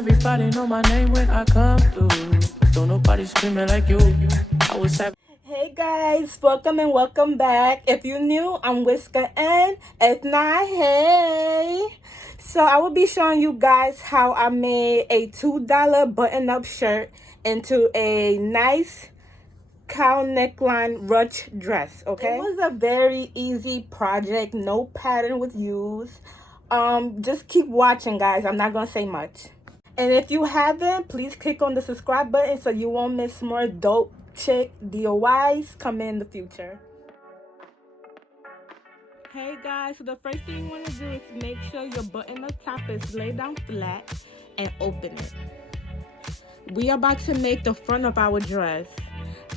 everybody know my name when I come through. Don't nobody screaming like you. I was having. Hey guys, welcome and welcome back. If you're new, I'm Whisker, and if not, hey. So I will be showing you guys how I made a $2 button-up shirt into a nice cowl neckline ruched dress. Okay, it was a very easy project. No pattern was used. Just keep watching, guys. I'm not gonna say much. And if you haven't, please click on the subscribe button so you won't miss more dope chick DIYs coming in the future. Hey guys, so the first thing you want to do is make sure your button up top is laid down flat and open it. We are about to make the front of our dress.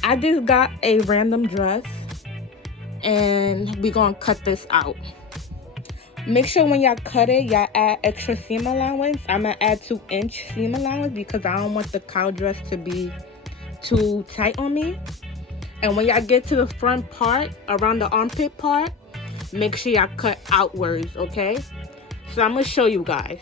I just got a random dress and we're gonna cut this out. Make sure when y'all cut it, y'all add extra seam allowance. I'm gonna add 2-inch seam allowance because I don't want the cowl dress to be too tight on me. And when y'all get to the front part, around the armpit part, make sure y'all cut outwards, okay? So I'm gonna show you guys.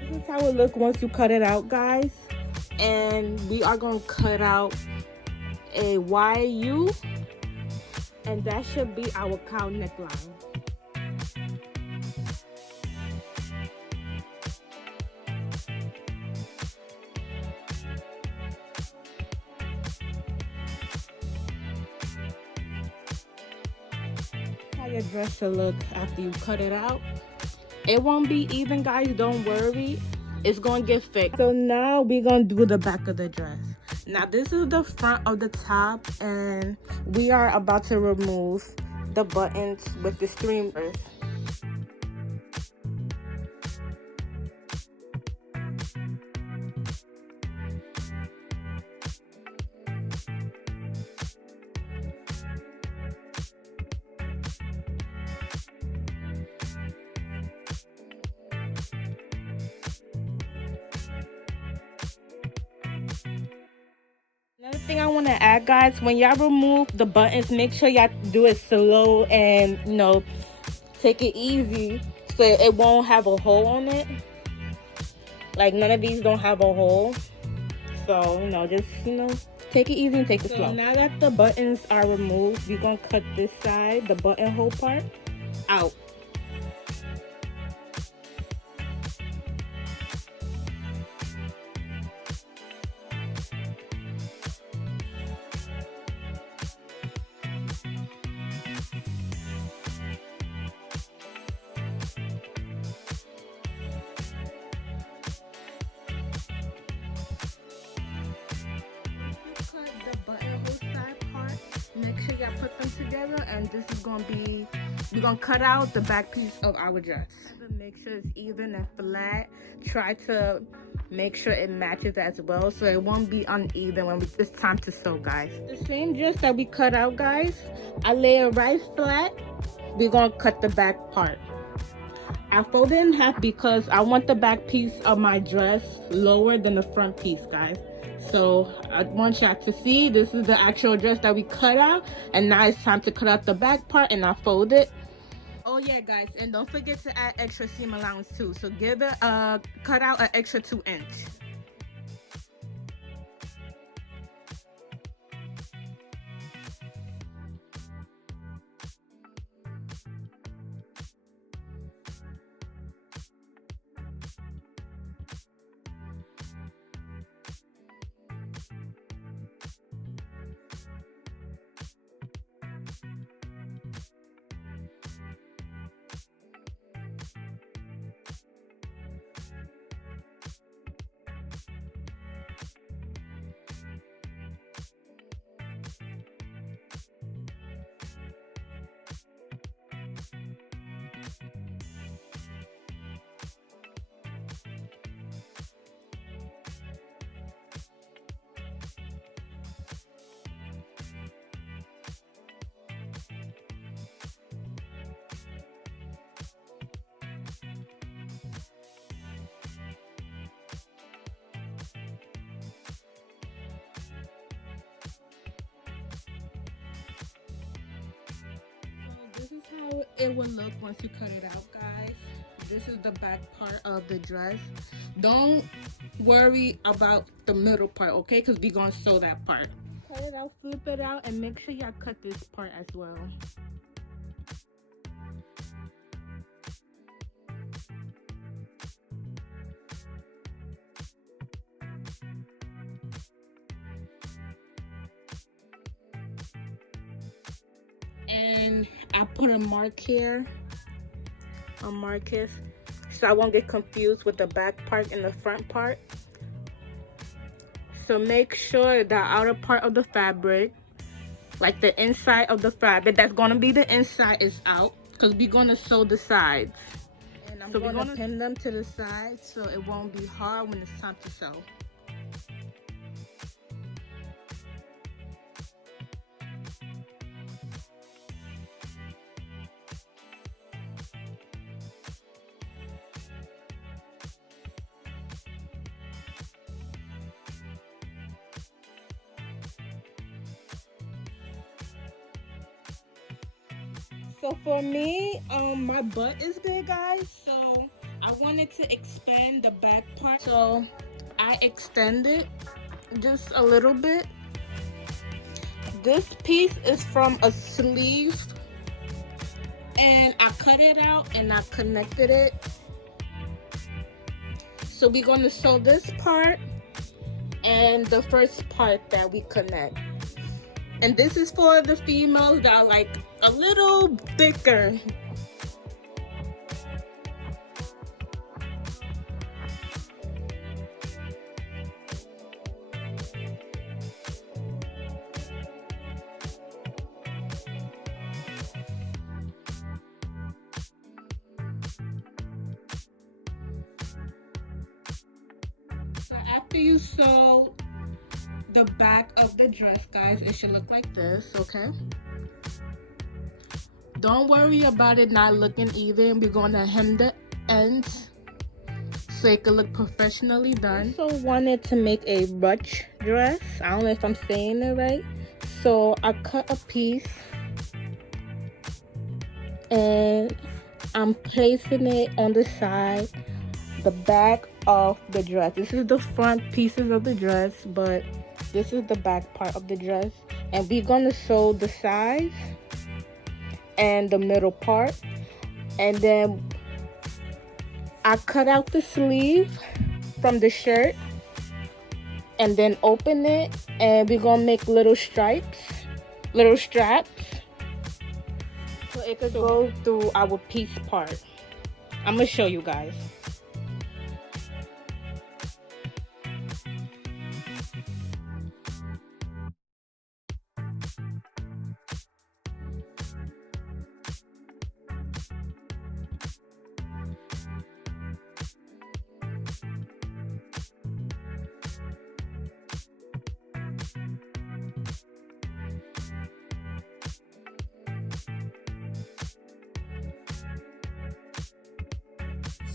This is how it looks once you cut it out, guys. And we are going to cut out a YU, and that should be our cowl neckline. How your dress should look after you cut it out. It won't be even, guys, don't worry. It's gonna get fixed. So now we're gonna do the back of the dress. Now this is the front of the top, and we are about to remove the buttons with the streamers. Another thing I want to add, guys, when y'all remove the buttons, make sure y'all do it slow and, you know, take it easy so it won't have a hole on it. Like, none of these don't have a hole. So, you know, just, you know, take it easy and take it slow. So now that the buttons are removed, we're going to cut this side, the buttonhole part, out. The buttonhole side part, make sure y'all put them together, and this is gonna be, we're gonna cut out the back piece of our dress. Make sure it's even and flat. Try to make sure it matches as well so it won't be uneven when it's time to sew, guys. The same dress that we cut out, guys, I lay it right flat. We're gonna cut the back part. I fold it in half because I want the back piece of my dress lower than the front piece, guys. So I want y'all to see this is the actual dress that we cut out, and now it's time to cut out the back part, and I fold it. Oh yeah, guys, and don't forget to add extra seam allowance too. So give it cut out an extra 2-inch. it will look once you cut it out, guys. This is the back part of the dress. Don't worry about the middle part, okay? Because we're gonna sew that part. Cut it out, flip it out, and make sure y'all cut this part as well. And I put a mark here, a marcus, so I won't get confused with the back part and the front part. So make sure the outer part of the fabric, like the inside of the fabric, that's gonna be the inside, is out, because we're gonna sew the sides. And I'm gonna pin them to the sides so it won't be hard when it's time to sew. So for me, my butt is big, guys, so I wanted to expand the back part. So I extended just a little bit. This piece is from a sleeve, and I cut it out and I connected it. So we're gonna sew this part and the first part that we connect. And this is for the females that are like a little thicker. So after you sew the back of the dress, guys, it should look like this, okay? Don't worry about it not looking even. We're gonna hem the ends so it can look professionally done. I also wanted to make a ruched dress. I don't know if I'm saying it right. So I cut a piece and I'm placing it on the side, the back of the dress. This is the front pieces of the dress, but this is the back part of the dress. And we're gonna sew the sides and the middle part. And then I cut out the sleeve from the shirt and then open it, and we're gonna make little stripes, little straps, so it could go through our piece part. I'm gonna show you guys.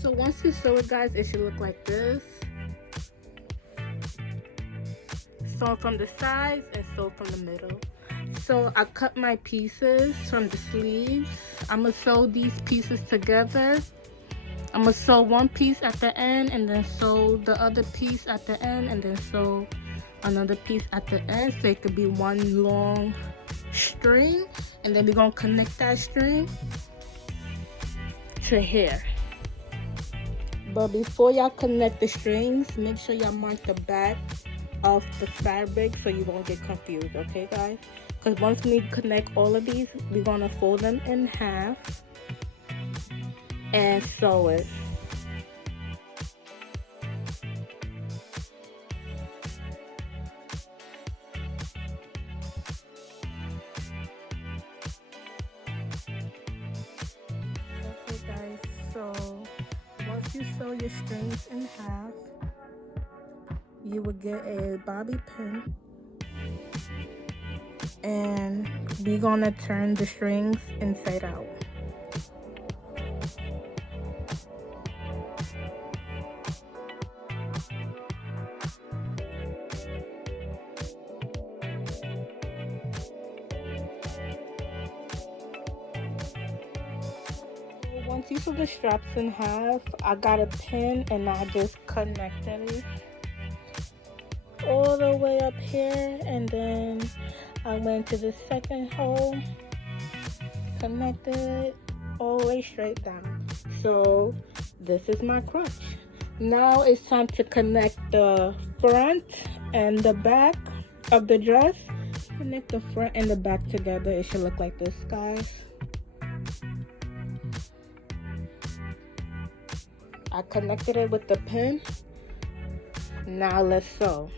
So once you sew it, guys, it should look like this. Sew from the sides and sew from the middle. So I cut my pieces from the sleeves. I'm gonna sew these pieces together. I'm gonna sew one piece at the end and then sew the other piece at the end and then sew another piece at the end, so it could be one long string. And then we're gonna connect that string to here. But before y'all connect the strings, make sure y'all mark the back of the fabric so you won't get confused, okay, guys? Because once we connect all of these, we're gonna fold them in half and sew it. Okay, guys, so once you sew your strings in half, you will get a bobby pin, and we're gonna turn the strings inside out. Once you put the straps in half, I got a pin and I just connected it all the way up here, and then I went to the second hole, connected it all the way straight down. So this is my crutch. Now it's time to connect the front and the back of the dress. Connect the front and the back together. It should look like this, guys. I connected it with the pin. Now let's sew.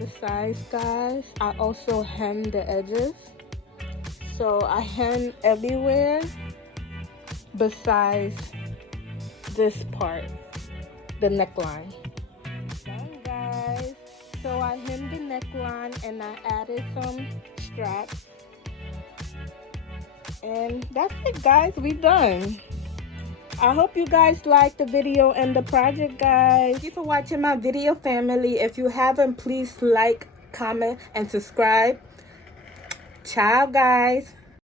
The sides, guys. I also hem the edges, so I hem everywhere besides this part, the neckline. Done, guys. So I hemmed the neckline and I added some straps, and that's it, guys. We done. I hope you guys liked the video and the project, guys. Thank you for watching my video, family. If you haven't, please like, comment, and subscribe. Ciao, guys.